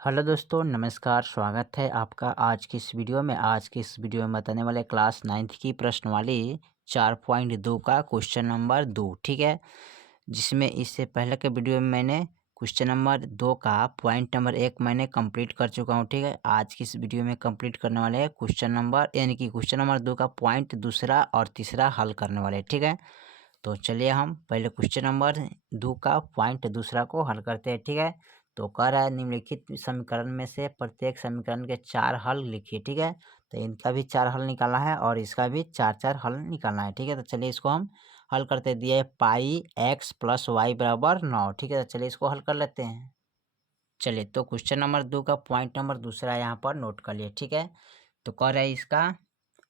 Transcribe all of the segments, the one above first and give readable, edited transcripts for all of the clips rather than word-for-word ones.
Hello दोस्तों, नमस्कार। स्वागत है आपका आज की इस वीडियो में। आज की इस वीडियो में बताने वाले क्लास 9th की प्रश्नवाली 4.2 का क्वेश्चन नंबर 2, ठीक है। जिसमें इससे पहले के वीडियो में मैंने क्वेश्चन नंबर 2 का पॉइंट नंबर 1 मैंने कंप्लीट कर चुका हूं, ठीक है। आज की इस वीडियो में कंप्लीट करने वाले हैं क्वेश्चन नंबर क्वेश्चन नंबर 2 का पॉइंट दूसरा और तीसरा हल करने वाले, ठीक है। तो चलिए हम पहले क्वेश्चन नंबर 2 का पॉइंट दूसरा को हल करते हैं, ठीक है। तो कह रहा है निम्नलिखित समीकरण में से प्रत्येक समीकरण के 4 हल लिखिए, ठीक है। तो इनका भी 4 हल निकालना है और इसका भी 4 हल निकालना है, ठीक है। तो चलिए इसको हम हल करते दिए है पाई x प्लस वाई बराबर 9, ठीक है। तो चलिए इसको हल कर लेते हैं। चलिए तो क्वेश्चन नंबर 2 का पॉइंट नंबर दूसरा यहाँ पर नोट कर लिए, ठीक है। तो कह रहा है इसका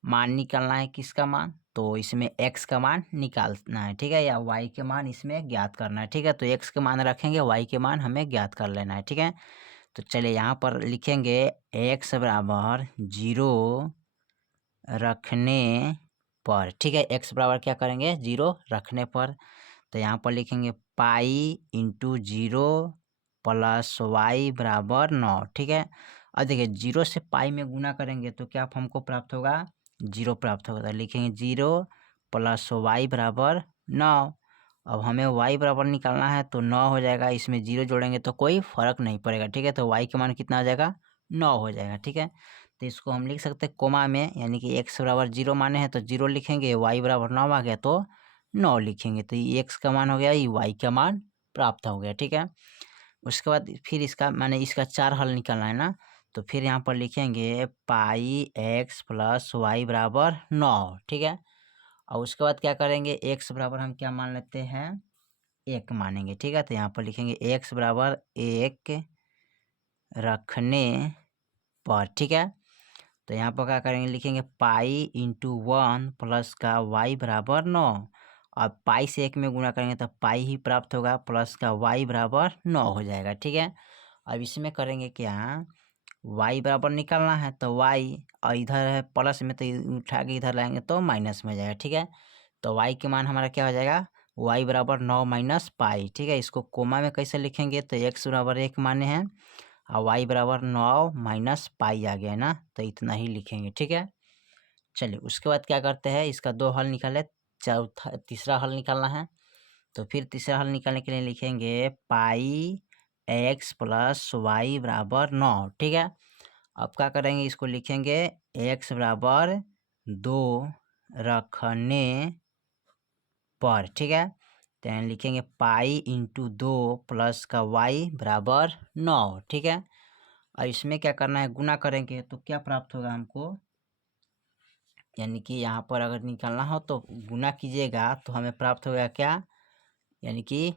मान निकालना है, किसका मान, तो इसमें x का मान निकालना है, ठीक है, या y के मान इसमें ज्ञात करना है, ठीक है। तो x के मान रखेंगे, y के मान हमें ज्ञात कर लेना है, ठीक है। तो चलिए यहाँ पर लिखेंगे x बराबर 0 रखने पर, ठीक है। x बराबर क्या करेंगे, 0 रखने पर। तो यहाँ पर लिखेंगे पाई इंटू 0 प्लस वाई बराबर 9, ठीक है। अब देखिए 0 से पाई में गुना करेंगे तो क्या हमको प्राप्त होगा, 0 प्राप्त होगा। तो लिखेंगे 0 प्लस वाई बराबर 9। अब हमें y बराबर निकालना है तो 9 हो जाएगा, इसमें 0 जोड़ेंगे तो कोई फर्क नहीं पड़ेगा, ठीक है। तो y के मान कितना हो जाएगा, 9 हो जाएगा, ठीक है। तो इसको हम लिख सकते हैं कोमा में, यानी कि x बराबर 0 माने हैं तो 0 लिखेंगे, y बराबर 9 आ गया तो 9 लिखेंगे। तो ये x का मान हो गया, ये y का मान प्राप्त हो गया, ठीक है। उसके बाद फिर इसका माने इसका 4 हल निकालना है ना। तो फिर यहाँ पर लिखेंगे पाई x प्लस वाई बराबर 9, ठीक है। और उसके बाद क्या करेंगे, x बराबर हम क्या मान लेते हैं, 1 मानेंगे, ठीक है। तो यहाँ पर लिखेंगे x बराबर 1 रखने पर, ठीक है। तो यहाँ पर क्या करेंगे, लिखेंगे पाई इंटू 1 प्लस का y बराबर 9। अब पाई से 1 में गुणा करेंगे तो पाई ही प्राप्त होगा, प्लस का y बराबर 9 हो जाएगा, ठीक है। अब इसमें करेंगे क्या, y बराबर निकालना है तो y, और इधर है प्लस में तो उठा के इधर लाएंगे तो माइनस में जाएगा, ठीक है। तो y के मान हमारा क्या हो जाएगा, y बराबर 9 माइनस पाई, ठीक है। इसको कोमा में कैसे लिखेंगे, तो x बराबर 1 माने हैं और y बराबर 9 माइनस पाई आ गया है ना, तो इतना ही लिखेंगे, ठीक है। चलिए उसके बाद क्या करते हैं, इसका 2 हल निकाले, तीसरा हल निकालना है। तो फिर तीसरा हल निकालने के लिए लिखेंगे पाई x प्लस वाई बराबर 9, ठीक है। अब क्या करेंगे, इसको लिखेंगे x बराबर 2 रखने पर, ठीक है। तो यहाँ लिखेंगे पाई इंटू 2 प्लस का y बराबर 9, ठीक है। और इसमें क्या करना है, गुना करेंगे तो क्या प्राप्त होगा हमको, यानी कि यहाँ पर अगर निकालना हो तो गुना कीजिएगा तो हमें प्राप्त होगा क्या, यानी कि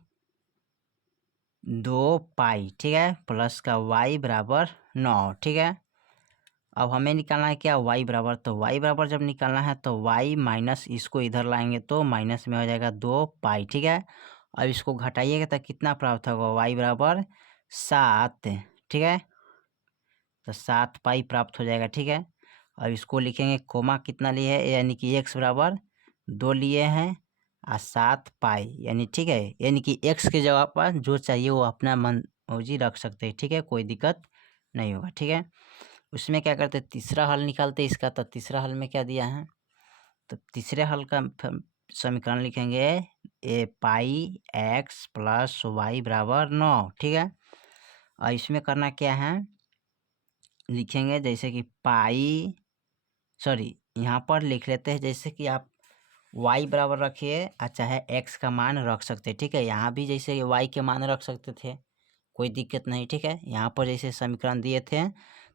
2 पाई, ठीक है, प्लस का y बराबर 9, ठीक है। अब हमें निकालना है क्या, y बराबर, तो y बराबर जब निकालना है तो y माइनस इसको इधर लाएंगे तो माइनस में हो जाएगा 2 पाई, ठीक है। अब इसको घटाइएगा तो कितना प्राप्त होगा, y बराबर 7, ठीक है। तो 7 पाई प्राप्त हो जाएगा, ठीक है। अब इसको लिखेंगे कोमा कितना लिए है, यानी कि x बराबर 2 लिए हैं और 7 पाई, यानी ठीक है, यानी कि x के जगह पर जो चाहिए वो अपना मन मर्जी रख सकते हैं, ठीक है, कोई दिक्कत नहीं होगा, ठीक है। उसमें क्या करते हैं, तीसरा हल निकालते इसका। तो तीसरा हल में क्या दिया है, तो तीसरे हल का समीकरण लिखेंगे ए पाई x प्लस वाई बराबर 9, ठीक है। और इसमें करना क्या है, लिखेंगे जैसे कि पाई, सॉरी यहाँ पर लिख लेते हैं जैसे कि आप y बराबर रखिए और चाहे x का मान रख सकते हैं, ठीक है। यहाँ भी जैसे y के मान रख सकते थे, कोई दिक्कत नहीं, ठीक है। यहाँ पर जैसे समीकरण दिए थे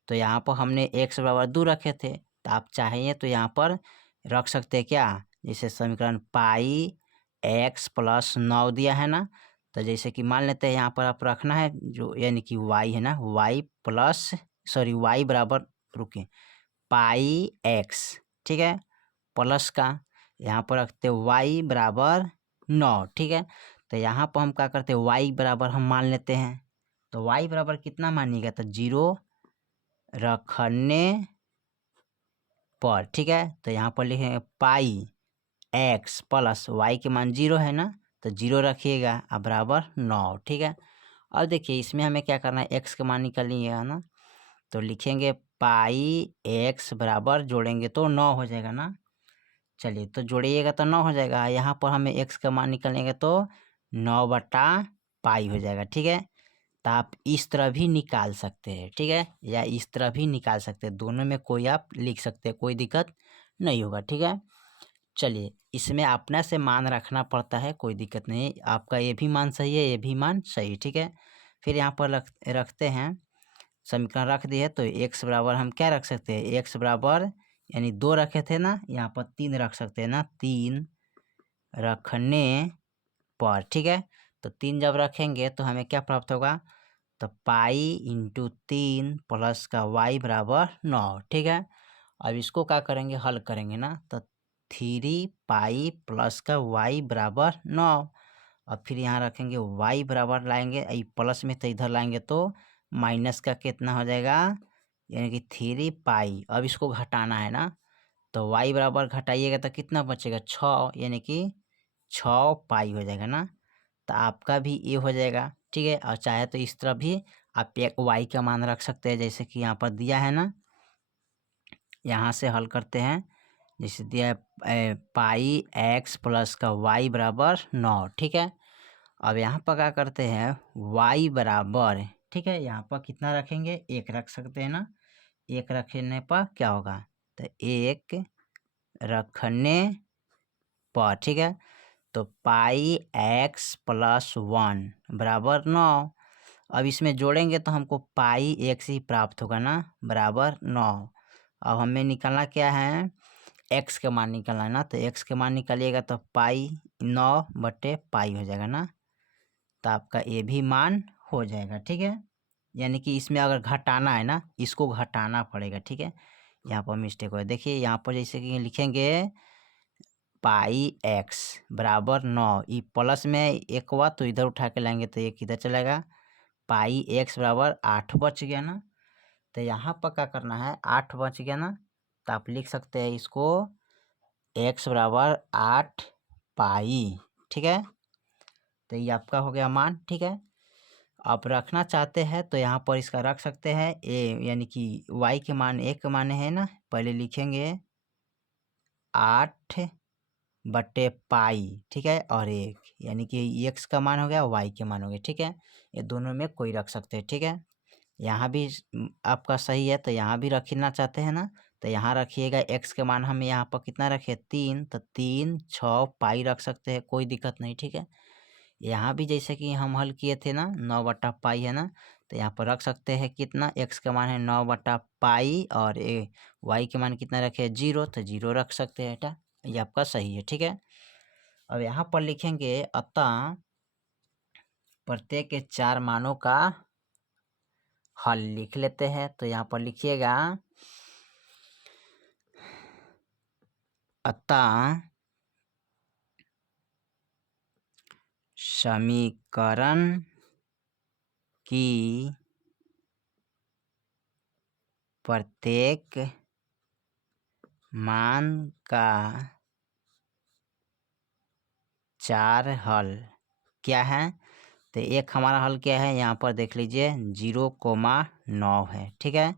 तो यहाँ पर हमने x बराबर 2 रखे थे, तो आप चाहिए तो यहाँ पर रख सकते हैं क्या, जैसे समीकरण पाई x प्लस 9 दिया है ना, तो जैसे कि मान लेते हैं यहाँ पर आप रखना है जो, यानी कि y है ना, y प्लस, सॉरी y बराबर, रुकिए, पाई x, ठीक है, प्लस का यहाँ पर रखते y बराबर 9, ठीक है। तो यहाँ पर हम क्या करते हैं, y बराबर हम मान लेते हैं, तो y बराबर कितना मानिएगा, तो 0 रखने पर, ठीक है। तो यहाँ पर लिखेंगे पाई x प्लस y के मान 0 है ना, तो 0 रखिएगा और बराबर 9, ठीक है। अब देखिए इसमें हमें क्या करना है, एक्स का मान निकालिएगा ना, तो लिखेंगे पाई एक्स बराबर, जोड़ेंगे तो 9 हो जाएगा ना। चलिए तो जोड़िएगा तो 9 हो जाएगा, यहाँ पर हमें एक्स का मान निकालेंगे तो 9/पाई हो जाएगा। ठीक है, तो आप इस तरह भी निकाल सकते हैं, ठीक है, या इस तरह भी निकाल सकते हैं, दोनों में कोई आप लिख सकते हैं, कोई दिक्कत नहीं होगा। ठीक है, चलिए इसमें अपना से मान रखना पड़ता है, कोई दिक्कत नहीं, आपका ये भी मान सही है, ये भी मान सही। ठीक है, फिर यहाँ पर रखते हैं, समीकरण रख दिए तो एक्स बराबर हम क्या रख सकते हैं, एक्स बराबर यानी 2 रखे थे ना, यहाँ पर 3 रख सकते हैं ना, 3 रखने पर। ठीक है, तो 3 जब रखेंगे तो हमें क्या प्राप्त होगा, तो पाई इंटू 3 प्लस का वाई बराबर 9। ठीक है, अब इसको क्या करेंगे, हल करेंगे ना, तो 3 पाई प्लस का वाई बराबर 9। अब फिर यहाँ रखेंगे वाई बराबर लाएंगे, प्लस में तो इधर लाएंगे तो माइनस का कितना हो जाएगा, यानी कि 3 पाई। अब इसको घटाना है ना, तो वाई बराबर घटाइएगा तो कितना बचेगा, 6, यानी कि 6 पाई हो जाएगा ना। तो आपका भी ये हो जाएगा। ठीक है, और चाहे तो इस तरह भी आप एक वाई का मान रख सकते हैं, जैसे कि यहाँ पर दिया है ना, यहाँ से हल करते हैं, जैसे दिया है पाई एक्स प्लस का वाई बराबर 9। ठीक है, अब यहाँ पर क्या करते हैं, वाई बराबर, ठीक है, यहाँ पर कितना रखेंगे, 1 रख सकते हैं ना, 1 रखने पर क्या होगा, तो 1 रखने पर, ठीक है, तो पाई एक्स प्लस 1 बराबर 9। अब इसमें जोड़ेंगे तो हमको पाई एक्स ही प्राप्त होगा ना, बराबर 9। अब हमें निकालना क्या है, एक्स का मान निकालना है ना, तो एक्स के मान निकालिएगा तो पाई 9/पाई हो जाएगा ना, तो आपका ये भी मान हो जाएगा। ठीक है, यानी कि इसमें अगर घटाना है ना, इसको घटाना पड़ेगा। ठीक है, यहाँ पर मिस्टेक हो, देखिए यहाँ पर जैसे कि लिखेंगे पाई एक्स बराबर 9, ये प्लस में एक हुआ तो इधर उठा के लाएंगे तो एक इधर चलेगा, पाई एक्स बराबर 8 बच गया ना। तो यहाँ पर क्या करना है, 8 बच गया ना, तो आप लिख सकते हैं इसको एक्स बराबर 8 पाई। ठीक है, तो ये आपका हो गया मान। ठीक है, आप रखना चाहते हैं तो यहाँ पर इसका रख सकते हैं ए, यानी कि वाई के मान 1 मान है ना, पहले लिखेंगे 8/पाई। ठीक है, और 1 यानी कि एक्स का मान हो गया, वाई के मान हो गया। ठीक है, ये दोनों में कोई रख सकते हैं। ठीक है, यहाँ भी आपका सही है, तो यहाँ भी रखना चाहते हैं ना, तो यहाँ रखिएगा, एक्स के मान हम यहाँ पर कितना रखे, 3, तो 3 6 पाई रख सकते हैं, कोई दिक्कत नहीं। ठीक है, यहाँ भी जैसे कि हम हल किए थे ना, 9/पाई है ना, तो यहाँ पर रख सकते हैं कितना, एक्स का मान है 9/पाई, और वाई के मान कितना रखे, 0, तो 0 रख सकते हैं बेटा, ये आपका सही है। ठीक है, अब यहाँ पर लिखेंगे अतः प्रत्येक के 4 मानों का हल लिख लेते हैं। तो यहाँ पर लिखिएगा अतः समीकरण की प्रत्येक मान का 4 हल क्या है, तो एक हमारा हल क्या है, यहाँ पर देख लीजिए 0,9 है। ठीक है,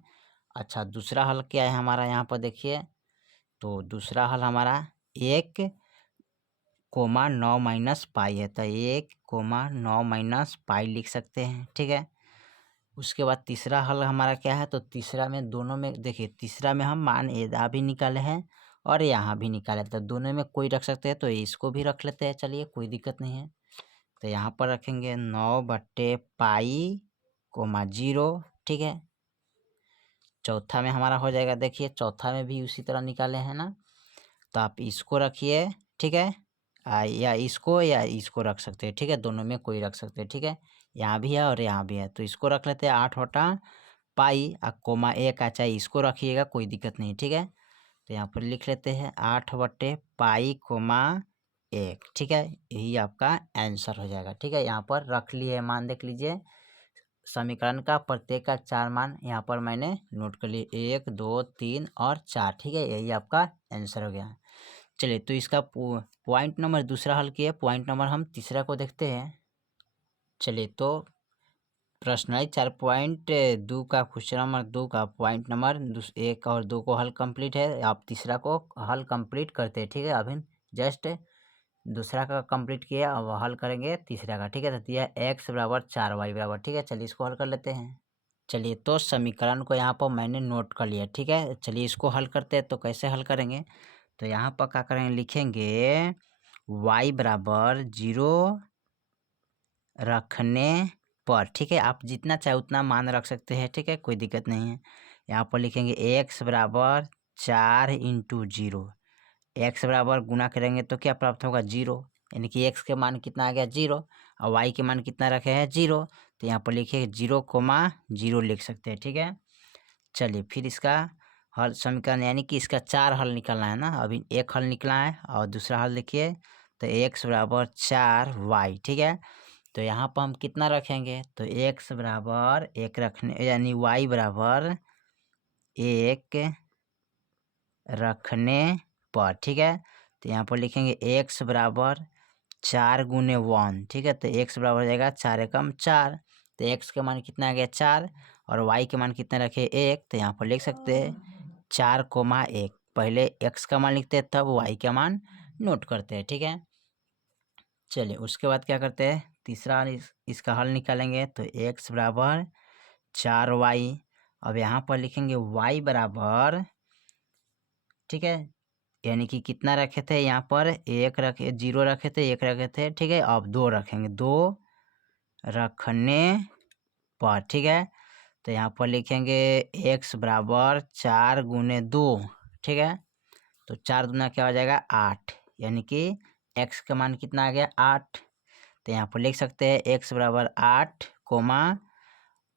अच्छा दूसरा हल क्या है हमारा, यहाँ पर देखिए, तो दूसरा हल हमारा 1,9 - पाई है, तो 1,9 - पाई लिख सकते हैं। ठीक है, उसके बाद तीसरा हल हमारा क्या है, तो तीसरा में दोनों में देखिए, तीसरा में हम मान एदा भी निकाले हैं और यहाँ भी निकाले, तो दोनों में कोई रख सकते हैं, तो इसको भी रख लेते हैं, चलिए कोई दिक्कत नहीं है। तो यहाँ पर रखेंगे 9/पाई, 0। ठीक है, चौथा में हमारा हो जाएगा, देखिए चौथा में भी उसी तरह निकाले हैं ना, तो आप इसको रखिए। ठीक है, या इसको रख सकते हैं। ठीक है, दोनों में कोई रख सकते हैं। ठीक है, यहाँ भी है और यहाँ भी है, तो इसको रख लेते हैं 8/पाई, 1 चाहे इसको रखिएगा, कोई दिक्कत नहीं। ठीक है, तो यहाँ पर लिख लेते हैं 8/पाई, 1। ठीक है, यही आपका आंसर हो जाएगा। ठीक है, यहाँ पर रख लिए मान, देख लीजिए समीकरण का प्रत्येक का 4 मान यहाँ पर मैंने नोट कर लिए, 1 2 3 और 4। ठीक है, यही आपका आंसर हो गया। चलिए तो इसका पॉइंट नंबर दूसरा हल किया, पॉइंट नंबर हम तीसरा को देखते हैं। चलिए तो प्रश्न 4.2 का क्वेश्चन नंबर 2 का पॉइंट नंबर 1 और 2 को हल कंप्लीट है। आप तीसरा को हल कंप्लीट करते हैं, ठीक है। अभी जस्ट दूसरा का कंप्लीट किया, अब हल करेंगे तीसरा का, ठीक है। तो दिया x बराबर 4y बराबर, ठीक है। चलिए इसको हल कर लेते हैं। चलिए तो समीकरण को यहाँ पर मैंने नोट कर लिया, ठीक है। चलिए इसको हल करते हैं। तो कैसे हल करेंगे, तो यहाँ पर क्या करेंगे, लिखेंगे y बराबर 0 रखने पर, ठीक है। आप जितना चाहे उतना मान रख सकते हैं, ठीक है, कोई दिक्कत नहीं है। यहाँ पर लिखेंगे x बराबर 4 इंटू 0। एक्स बराबर गुना करेंगे तो क्या प्राप्त होगा, 0, यानी कि x के मान कितना आ गया, 0, और y के मान कितना रखे हैं, 0। तो यहाँ पर लिखिए 0,0 लिख सकते हैं, ठीक है। चलिए फिर इसका हल समीकरण, यानी कि इसका 4 हल निकलना है ना। अभी एक हल निकला है और दूसरा हल देखिए। तो x बराबर 4y, ठीक है। तो यहाँ पर हम कितना रखेंगे, तो x बराबर 1 रखने, यानी y बराबर 1 रखने पर, ठीक है। तो यहाँ पर लिखेंगे x बराबर 4 गुने 1, ठीक है। तो x बराबर हो जाएगा 4 एकम 4। तो x के मान कितना आ गया, 4, और y के मान कितना रखे, 1। तो यहाँ पर लिख सकते हैं 4,1। पहले x का मान लिखते हैं, तब y का मान नोट करते हैं, ठीक है। चलिए उसके बाद क्या करते हैं, तीसरा इसका हल निकालेंगे। तो x बराबर 4y। अब यहाँ पर लिखेंगे y बराबर, ठीक है, यानी कि कितना रखे थे, यहाँ पर 1 रखे, 0 रखे थे, 1 रखे थे, ठीक है। अब 2 रखेंगे, 2 रखने पर, ठीक है। तो यहाँ पर लिखेंगे x बराबर 4 गुने 2, ठीक है। तो 4 दूना क्या हो जाएगा, 8, यानी कि x का मान कितना आ गया, 8। तो यहाँ पर लिख सकते हैं x बराबर 8 कोमा,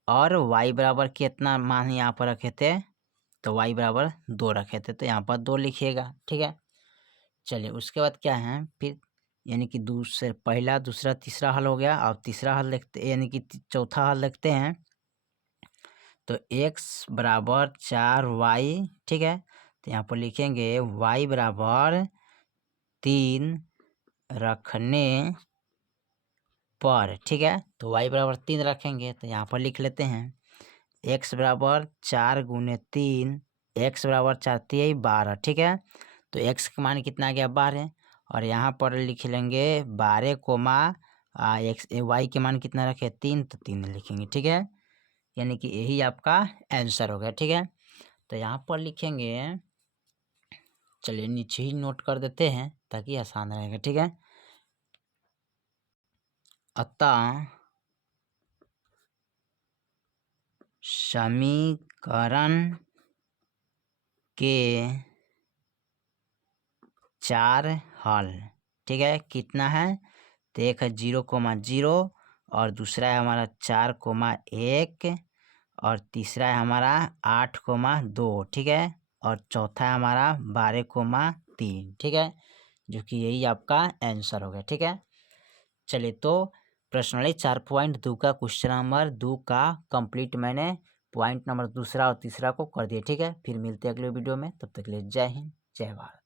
और y बराबर कितना मान यहाँ पर रखे थे, तो y बराबर 2 रखे थे। तो यहाँ पर 2 लिखिएगा, ठीक है। चलिए उसके बाद क्या है फिर, यानी कि दूसरे पहला दूसरा तीसरा हल हो गया। अब तीसरा हल देखते, यानी कि चौथा हल देखते हैं। तो x बराबर 4y, ठीक है। तो यहाँ पर लिखेंगे y बराबर 3 रखने पर, ठीक है। तो y बराबर 3 रखेंगे। तो यहाँ पर लिख लेते हैं x बराबर 4 गुने 3, x बराबर 4 3 12, ठीक है। तो x का मान कितना आ गया, 12, और यहाँ पर लिख लेंगे 12 कोमा x y के मान कितना रखे, 3, तो 3 लिखेंगे, ठीक है। यानी कि यही आपका आंसर हो गया, ठीक है। तो यहाँ पर लिखेंगे, चलिए नीचे ही नोट कर देते हैं ताकि आसान रहेगा, ठीक है। अतः समीकरण के 4 हल, ठीक है, कितना है, तो एक है 0,0, और दूसरा है हमारा 4,1, और तीसरा है हमारा 8,2, ठीक है, और चौथा है हमारा 12,3, ठीक है, जो कि यही आपका आंसर हो गया, ठीक है। चलिए तो प्रश्नावली 4.2 का क्वेश्चन नंबर 2 का कंप्लीट मैंने पॉइंट नंबर दूसरा और तीसरा को कर दिया, ठीक है। फिर मिलते हैं अगले वीडियो में, तब तक के लिए जय हिंद, जय भारत।